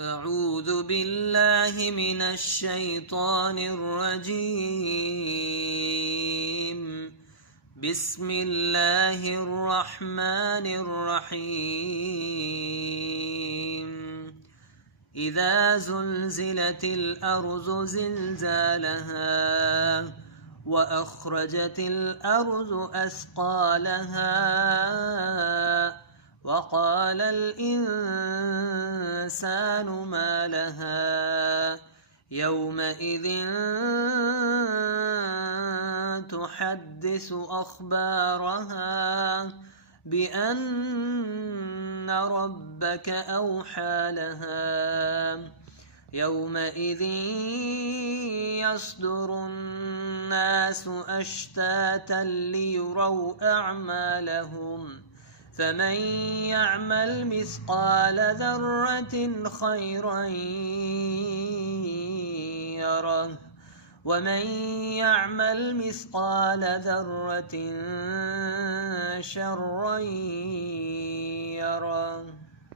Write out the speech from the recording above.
أعوذ بالله من الشيطان الرجيم. بسم الله الرحمن الرحيم. إذا زلزلت الأرض زلزالها وأخرجت الأرض أثقالها وقال الإنسان ما لها يومئذ تحدث أخبارها بأن ربك أوحى لها يومئذ يصدر الناس أشتاتا ليروا أعمالهم فمن يعمل مثقال ذرة خيرا يره ومن يعمل مثقال ذرة شرا